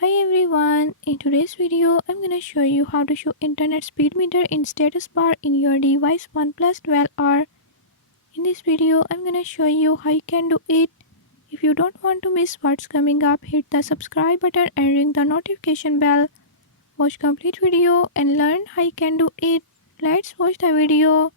Hi everyone, in today's video I'm gonna show you how to show internet speed meter in status bar in your device OnePlus 12R. In this video I'm gonna show you how you can do it. If you don't want to miss what's coming up, hit the subscribe button and ring the notification bell. Watch complete video and learn how you can do it. Let's watch the video.